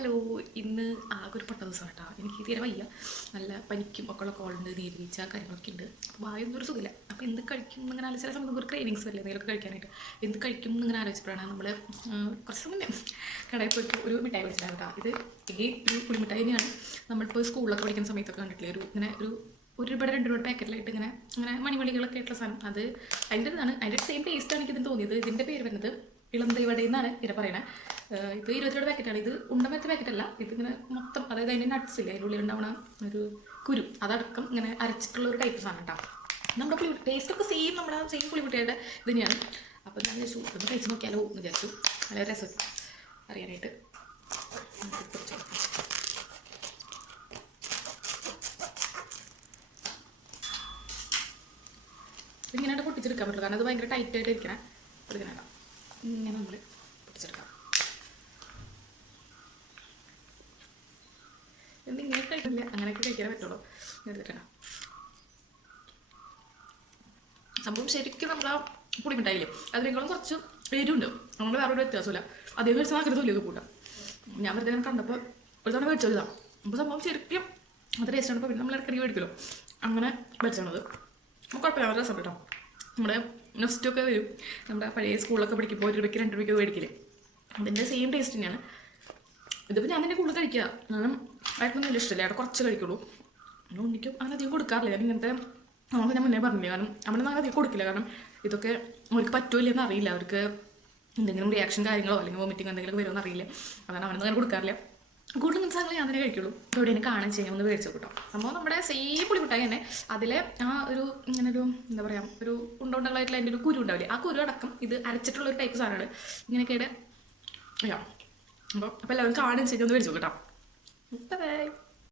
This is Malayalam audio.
ഹലോ, ഇന്ന് ആകെ ഒരു പൊട്ട ദിവസം കേട്ടോ. എനിക്ക് തീരെ വയ്യ, നല്ല പനിക്കും ഒക്കെയുള്ള കോളുണ്ട്, നീർവീഴ്ച കാര്യങ്ങളൊക്കെ ഉണ്ട്. അപ്പോൾ വായൊന്നും ഒരു സുഖമില്ല. അപ്പോൾ എന്ത് കഴിക്കും എന്നിങ്ങനെ ആലോചിച്ച സമയത്ത് ഒരു ക്രേവിങ്സ് വരില്ല എന്തെങ്കിലുമൊക്കെ കഴിക്കാനായിട്ട്. എന്ത് കഴിക്കും എന്നിങ്ങനെ ആലോചിച്ചപ്പോഴാണ് നമ്മൾ കുറച്ച് മുന്നേ കടയിൽ പോയിട്ട് ഒരു മിഠായി മേടിച്ചിട്ടുണ്ടായിരുന്നു കേട്ടോ. ഇത് ഒരു പുളിമിഠായി തന്നെയാണ് നമ്മളിപ്പോൾ സ്കൂളിലൊക്കെ പഠിക്കുന്ന സമയത്തൊക്കെ കണ്ടിട്ടില്ലേ, ഒരു രൂപ 2 രൂപ പാക്കറ്റിലായിട്ട് ഇങ്ങനെ മണിമണികളൊക്കെ ആയിട്ടുള്ള സാധനം. അത് അതിൻ്റെ സെയിം ടേസ്റ്റാണ് എനിക്ക് ഇതിന് തോന്നിയത്. ഇതിൻ്റെ പേര് വരുന്നത് ഇളന്തൈവട എന്നാണ് ഇതിനെ പറയണത്. ഇത് 20 പാക്കറ്റാണ്. ഇത് ഉണ്ടമരത്തെ പാക്കറ്റല്ല, ഇതിങ്ങനെ മൊത്തം, അതായത് അതിൻ്റെ നട്ട്സ് ഇല്ലേ, അതിൻ്റെ ഉള്ളിൽ ഉണ്ടാവണ ഒരു കുരു, അതടക്കം ഇങ്ങനെ അരച്ചിട്ടുള്ള ഒരു ടൈപ്പ് സാധനം കേട്ടോ. നമ്മുടെ ടേസ്റ്റൊക്കെ സെയിം, നമ്മുടെ സെയിം പുളിമുട്ടയുടെ ഇത് തന്നെയാണ്. അപ്പോൾ ഞാൻ വിചാരിച്ചു ഒന്ന് കഴിച്ച് നോക്കിയാലോ എന്ന് വിചാരിച്ചു. നല്ല രസം അറിയാനായിട്ട്. ഇങ്ങനെ പൊട്ടിച്ചെടുക്കാൻ പറ്റുള്ളൂ, കാരണം അത് ഭയങ്കര ടൈറ്റായിട്ട് ഇരിക്കണേ. അതിങ്ങനെ ഇങ്ങനെ നമ്മൾ പൊട്ടിച്ചെടുക്കാം. ഇങ്ങനെ കഴിക്കില്ല, അങ്ങനെയൊക്കെ കഴിക്കാൻ പറ്റുള്ളൂ. എടുത്തിട്ടാണ് സംഭവം. ശരിക്കും നമ്മൾ ആ പുളിമിഠായില്ലേ അതിനേക്കാളും കുറച്ച് എരിവുണ്ട്. നമ്മൾ വേറൊരു വ്യത്യാസമില്ല. അതേ കഴിച്ചാൽ ആഗ്രഹം തൊലിയൊക്കെ കൂട്ടാം. ഞാൻ വെറുതെ ഇങ്ങനെ കണ്ടപ്പോൾ ഒരു തവണ മേടിച്ചതാണ്. അപ്പോൾ സംഭവം ശരിക്കും അത് ടേസ്റ്റാണ്. ഇപ്പോൾ പിന്നെ നമ്മൾ ഇടയ്ക്കിടയ്ക്ക് മേടിക്കുമല്ലോ, അങ്ങനെ മേടിച്ചാണത്. അപ്പോൾ കുഴപ്പമില്ല, നല്ല രസം കേട്ടോ. നമ്മുടെ നെക്സ്റ്റൊക്കെ വരും, നമ്മുടെ പഴയ സ്കൂളിലൊക്കെ പഠിക്കുമ്പോൾ 1 രൂപയ്ക്ക് 2 രൂപയ്ക്ക് മേടിക്കില്ലേ, അതിൻ്റെ സെയിം ടേസ്റ്റ് തന്നെയാണ്. ഇതിപ്പോൾ ഞാൻ തന്നെ കൂടുതൽ കഴിക്കുക, കാരണം ആർക്കൊന്നും വലിയ ഇഷ്ടമില്ല, അവിടെ കുറച്ച് കഴിക്കുള്ളൂ. അങ്ങനെ ഉണ്ണിക്കും അങ്ങനെ അധികം കൊടുക്കാറില്ല. ഞാൻ ഇങ്ങനത്തെ നമുക്ക് ഞാൻ മുന്നേ പറഞ്ഞില്ല, കാരണം അവിടെ നിന്ന് അധികം കൊടുക്കില്ല. കാരണം ഇതൊക്കെ അവർക്ക് പറ്റുമല്ലെന്ന് അറിയില്ല, അവർക്ക് എന്തെങ്കിലും റിയാക്ഷൻ കാര്യങ്ങളോ അല്ലെങ്കിൽ വോമിറ്റിങ് എന്തെങ്കിലും വരുമോ അറിയില്ല. അതാണ് അവനൊന്നും അങ്ങനെ കൊടുക്കാറില്ല. കൂടുതൽ ഇങ്ങനത്തെ സാധനങ്ങൾ ഞാൻ തന്നെ കഴിക്കുള്ളൂ. അപ്പോൾ ഇവിടെ എനിക്ക് കാണാൻ ചെയ്യാൻ ഒന്ന് മേടിച്ചു കിട്ടും. സംഭവം നമ്മുടെ സെയിം പുളിമിഠായി തന്നെ. അതിലെ ആ ഒരു ഇങ്ങനൊരു എന്താ പറയുക, ഒരു ഉണ്ടകളായിട്ടുള്ള അതിൻ്റെ ഒരു കുരു ഉണ്ടാവില്ലേ, ആ കുരു അടക്കം ഇത് അരച്ചിട്ടുള്ള ഒരു ടൈപ്പ് സാധനമാണ്. ഇങ്ങനെയൊക്കെയുടെ അപ്പോൾ എല്ലാവരും കാണാൻ ചെയ്യാൻ ഒന്ന് മേടിച്ചു കിട്ടാം. ബൈ.